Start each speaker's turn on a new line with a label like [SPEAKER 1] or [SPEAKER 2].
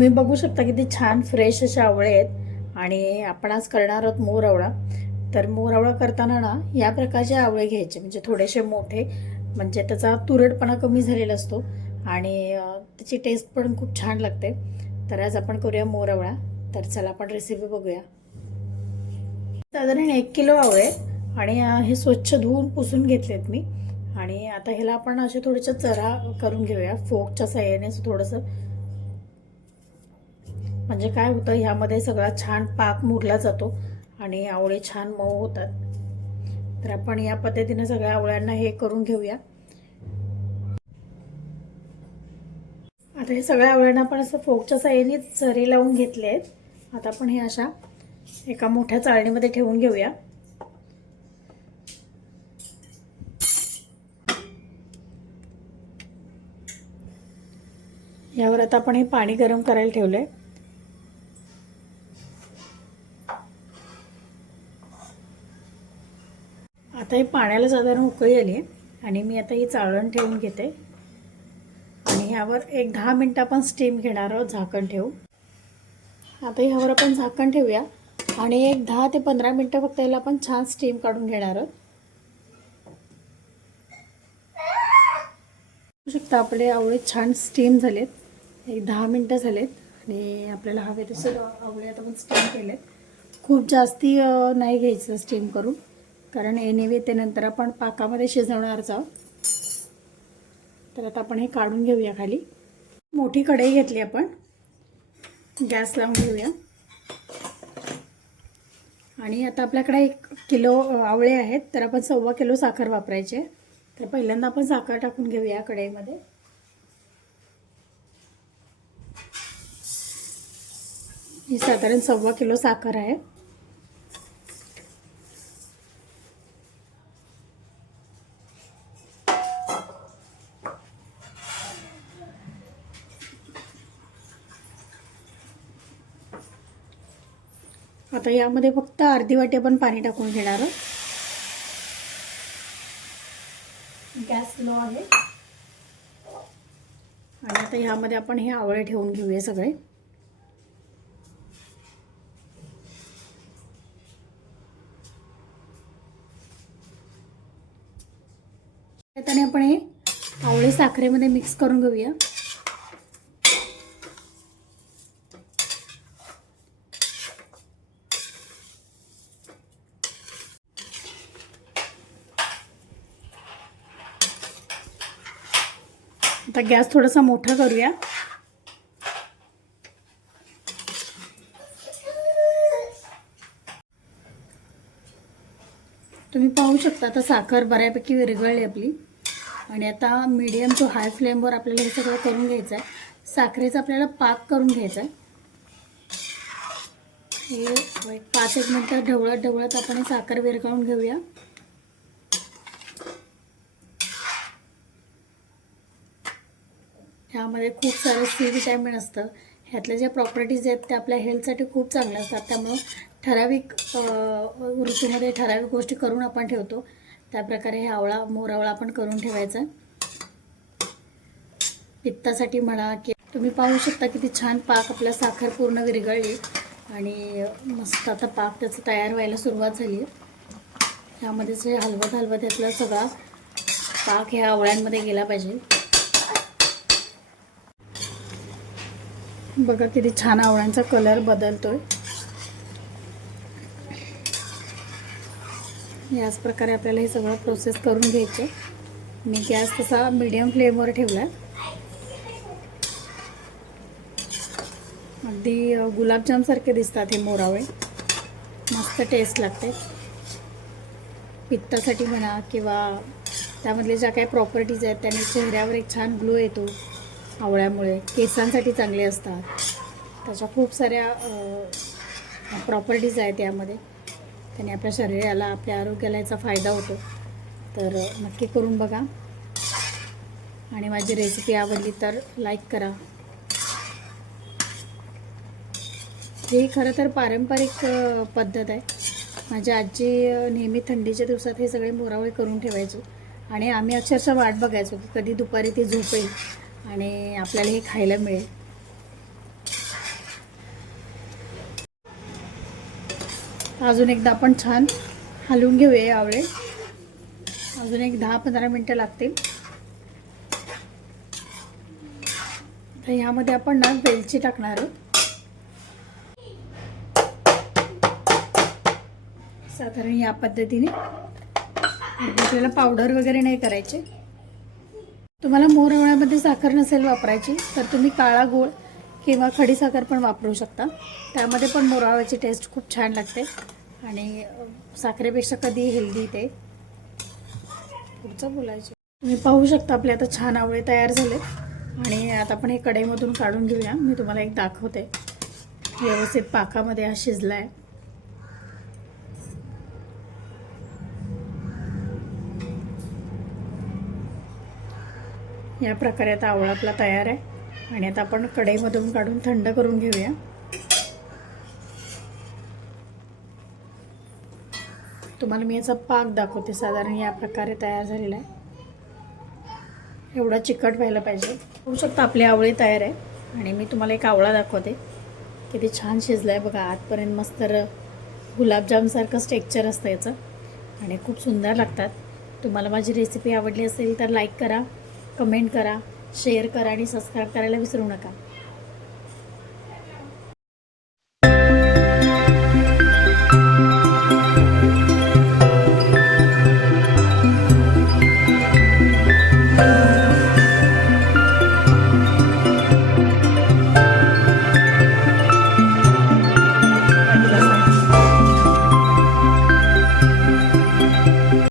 [SPEAKER 1] तुम्ही बघू शकता किती छान फ्रेश असे आवळे आहेत. आणि आपण आज करणार आहोत मोर आवळा. तर मोर आवळा करताना ना या प्रकारचे आवळे घ्यायचे. म्हणजे थोडेसे मोठे म्हणजे त्याचा तुरटपणा कमी झालेला असतो. आणि त्याची टेस्ट पण खूप छान लागते. तर आज आपण करूया मोर आवळा. तर चला आपण रेसिपी बघूया. साधारण एक किलो आवळे आणि हे स्वच्छ धुवून पुसून घेतलेत मी. आणि आता ह्याला आपण असे थोडेसे चरा करून घेऊया. फोकच्या साह्याने असं थोडंसं म्हणजे काय होतं ह्यामध्ये सगळा छान पाक मुरला जातो आणि आवळे छान मऊ होतात. तर आपण या पद्धतीने सगळ्या आवळ्यांना हे करून घेऊया. आता हे सगळ्या आवळ्यांना आपण असं फोकच्या साह्याने चरे लावून घेतले आहेत. आता आपण हे अशा एका मोठ्या चाळणीमध्ये ठेवून घेऊया. यावर आता आपण हे पाणी गरम करायला ठेवलं आहे आता हे पाण्याला साधारण उकळी आली आहे आणि मी आता ही चाळण ठेवून घेते. आणि ह्यावर एक दहा मिनटं आपण स्टीम घेणार आहोत झाकण ठेवू. आता ह्यावर आपण झाकण ठेवूया. आणि एक दहा ते पंधरा मिनटं फक्त याला आपण छान स्टीम काढून घेणार आहोत. बघू शकता आपले आवळे छान स्टीम झालेत. एक दहा मिनटं झालेत आणि आपल्याला हवे तसे आवळे आता आपण स्टीम केलेत. खूप जास्ती नाही घ्यायचं स्टीम करून. कारण हे नैवेद्यानंतर आपण पाकामध्ये शिजवणारच आहोत. तर आता आपण हे काढून घेऊया खाली. मोठी कढई घेतली आपण. गॅस लावून घेऊया. आणि आता आपल्याकडे एक किलो आवळे आहेत. तर आपण सव्वा किलो साखर वापरायचे तर पहिल्यांदा आपण साखर टाकून घेऊया कढईमध्ये. ही साधारण सव्वा किलो साखर आहे. आता यामध्ये फक्त अर्धी वाटी आपण पाणी टाकून घेणार आहोत. गॅस लो आहे. आणि आता ह्यामध्ये आपण हे आवळे ठेवून घेऊया सगळे. त्याने आपण हे आवळे साखरेमध्ये मिक्स करून घेऊया. आता गॅस थोडासा मोठा करूया. तुम्ही पाहू शकता आता साखर बऱ्यापैकी विरघळली आपली. आणि आता मीडियम टू हाय फ्लेमवर आपल्याला हे सगळं करून घ्यायचं आहे. साखरेचा आपल्याला पाक करून घ्यायचा आहे. हे पाच एक मिनटं ढवळत ढवळत आपण साखर विरघळून घेऊया. ह्यामध्ये खूप सारं सी विटॅमिन असतं. ह्यातल्या ज्या प्रॉपर्टीज आहेत त्या आपल्या हेल्थसाठी खूप चांगल्या असतात. त्यामुळं ठराविक ऋतूमध्ये ठराविक गोष्टी करून आपण ठेवतो. त्याप्रकारे हे आवळा मोरावळा आपण करून ठेवायचा. पित्तासाठी म्हणा की तुम्ही पाहू शकता किती छान पाक आपला साखर पूर्ण विरघळली आणि मस्त आता पाक त्याचं तयार व्हायला सुरुवात झाली. ह्यामध्येच हलवत हलवत यातला सगळा पाक ह्या आवळ्यांमध्ये गेला पाहिजे. बघा किती छान आवळ्यांचा कलर बदलतोय. याच प्रकारे आपल्याला हे सगळं प्रोसेस करून घ्यायचं मी गॅस तसा मीडियम फ्लेमवर ठेवला अगदी गुलाबजामसारखे दिसतात हे मोरावळे. मस्त टेस्ट लागते. पित्तासाठी म्हणा किंवा त्यामधले ज्या काही प्रॉपर्टीज आहेत त्याने चेहऱ्यावर एक छान ग्लो येतो. आवळ्यामुळे केसांसाठी चांगले असतात. त्याच्या खूप साऱ्या प्रॉपर्टीज आहेत यामध्ये. त्याने आपल्या शरीराला आपल्या आरोग्याला याचा फायदा होतो. तर नक्की करून बघा. आणि माझी रेसिपी आवडली तर लाईक करा. ही खरं तर पारंपरिक पद्धत आहे. माझी आजी नेहमी थंडीच्या दिवसात हे सगळे मोरावळे करून ठेवायचो. आणि आम्ही अक्षरशः वाट बघायचो की कधी दुपारी ती झोपेल. आणि आपल्याला हे खायला मिळेल. अजून एकदा आपण छान हलवून घेऊया आवळे. अजून एक दहा पंधरा मिनटं लागतील. तर ह्यामध्ये आपण ना वेलची टाकणार आहोत. साधारण या पद्धतीने. आपल्याला पावडर वगैरे नाही करायचे. तुम्हाला मोरवळ्यामध्ये साखर नसेल वापरायची तर तुम्ही काळा गूळ किंवा खडीसाखर पण वापरू शकता. त्यामध्ये पण मोरावळ्याची टेस्ट खूप छान लागते. आणि साखरेपेक्षा कधी हेल्दी ते. पुढचं बोलायचं. तुम्ही पाहू शकता आपले आता छान आवळे तयार झाले. आणि आता आपण हे कढईमधून काढून घेऊया. मी तुम्हाला एक दाखवते. व्यवस्थित पाकामध्ये हा शिजला आहे या प्रकारे आता आवळा आपला तयार आहे. आणि आता आपण कढईमधून काढून थंड करून घेऊया. तुम्हाला मी याचा पाक दाखवते. साधारण या प्रकारे तयार झालेला आहे. एवढा चिकट व्हायला पाहिजे. होऊ शकता आपली आवळी तयार आहे. आणि मी तुम्हाला एक आवळा दाखवते. किती छान शिजला आहे बघा. आतपर्यंत मस्त तर गुलाबजामसारखंच टेक्चर असतं याचं. आणि खूप सुंदर लागतात. तुम्हाला माझी रेसिपी आवडली असेल तर लाईक करा. कमेंट करा शेअर करा आणि सबस्क्राईब करायला विसरू नका.